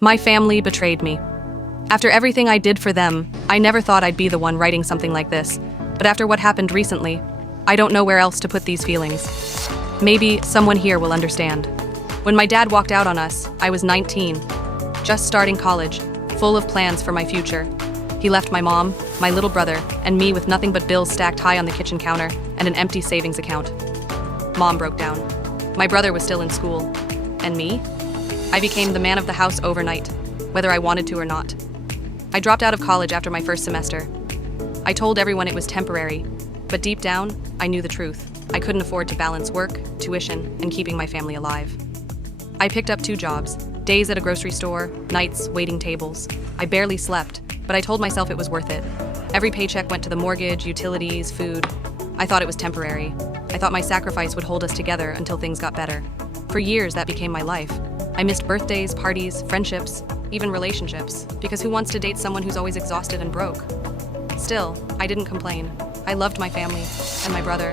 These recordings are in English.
My family betrayed me. After everything I did for them, I never thought I'd be the one writing something like this. But after what happened recently, I don't know where else to put these feelings. Maybe someone here will understand. When my dad walked out on us, I was 19, just starting college, full of plans for my future. He left my mom, my little brother, and me with nothing but bills stacked high on the kitchen counter and an empty savings account. Mom broke down. My brother was still in school. And me? I became the man of the house overnight, whether I wanted to or not. I dropped out of college after my first semester. I told everyone it was temporary, but deep down, I knew the truth. I couldn't afford to balance work, tuition, and keeping my family alive. I picked up 2 jobs, days at a grocery store, nights waiting tables. I barely slept, but I told myself it was worth it. Every paycheck went to the mortgage, utilities, food. I thought it was temporary. I thought my sacrifice would hold us together until things got better. For years, that became my life. I missed birthdays, parties, friendships, even relationships, because who wants to date someone who's always exhausted and broke? Still, I didn't complain. I loved my family and my brother.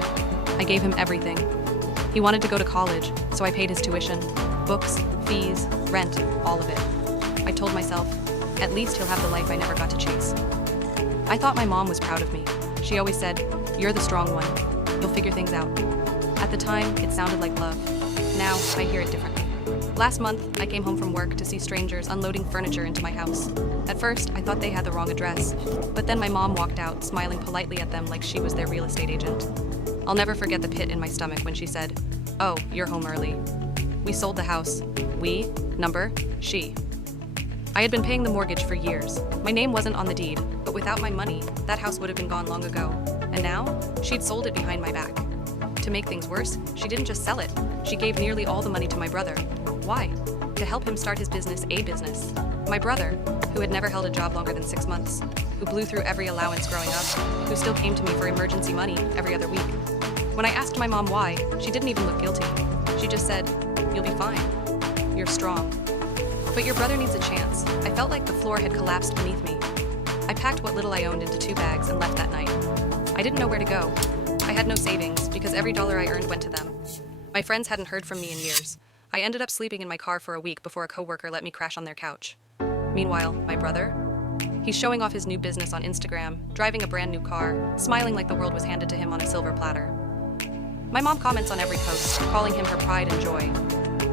I gave him everything. He wanted to go to college, so I paid his tuition, books, fees, rent, all of it. I told myself, at least he'll have the life I never got to chase. I thought my mom was proud of me. She always said, "You're the strong one. You'll figure things out." At the time, it sounded like love. Now, I hear it differently. Last month, I came home from work to see strangers unloading furniture into my house. At first, I thought they had the wrong address, but then my mom walked out, smiling politely at them like she was their real estate agent. I'll never forget the pit in my stomach when she said, "Oh, you're home early." We sold the house. We, number, she. I had been paying the mortgage for years. My name wasn't on the deed, but without my money, that house would have been gone long ago. And now, she'd sold it behind my back. To make things worse, she didn't just sell it. She gave nearly all the money to my brother. Why? To help him start his business, a business. My brother, who had never held a job longer than 6 months, who blew through every allowance growing up, who still came to me for emergency money every other week. When I asked my mom why, she didn't even look guilty. She just said, "You'll be fine. You're strong." But your brother needs a chance. I felt like the floor had collapsed beneath me. I packed what little I owned into 2 bags and left that night. I didn't know where to go. I had no savings because every dollar I earned went to them. My friends hadn't heard from me in years. I ended up sleeping in my car for a week before a coworker let me crash on their couch. Meanwhile, my brother? He's showing off his new business on Instagram, driving a brand new car, smiling like the world was handed to him on a silver platter. My mom comments on every post, calling him her pride and joy.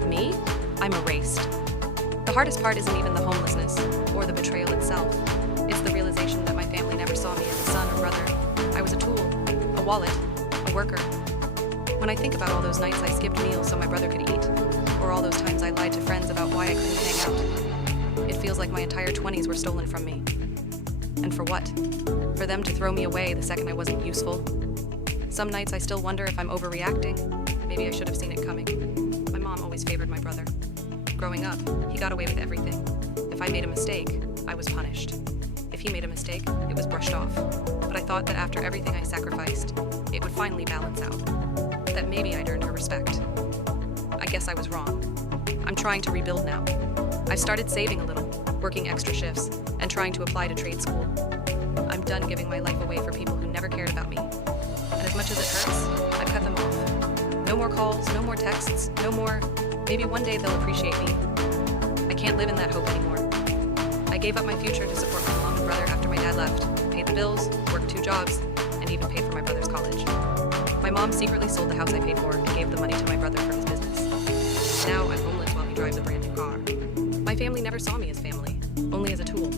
Me? I'm erased. The hardest part isn't even the homelessness or the betrayal itself. It's the realization that my family never saw me as a son or brother. I was a tool, a wallet, a worker. When I think about all those nights I skipped meals so my brother could eat, or all those times I lied to friends about why I couldn't hang out, it feels like my entire 20s were stolen from me. And for what? For them to throw me away the second I wasn't useful? Some nights I still wonder if I'm overreacting. Maybe I should have seen it coming. My mom always favored my brother. Growing up, he got away with everything. If I made a mistake, I was punished. If he made a mistake, it was brushed off. But I thought that after everything I sacrificed, it would finally balance out. That maybe I'd earned her respect. I guess I was wrong. I'm trying to rebuild now. I've started saving a little, working extra shifts, and trying to apply to trade school. I'm done giving my life away for people who never cared about me. And as much as it hurts, I've cut them off. No more calls, no more texts, no more, "Maybe one day they'll appreciate me." I can't live in that hope anymore. I gave up my future to support my mom and brother after my dad left, paid the bills, worked 2 jobs, and even paid for my brother's college. My mom secretly sold the house I paid for and gave the money to my brother for his business. Now I'm homeless while he drives a brand new car. My family never saw me as family, only as a tool.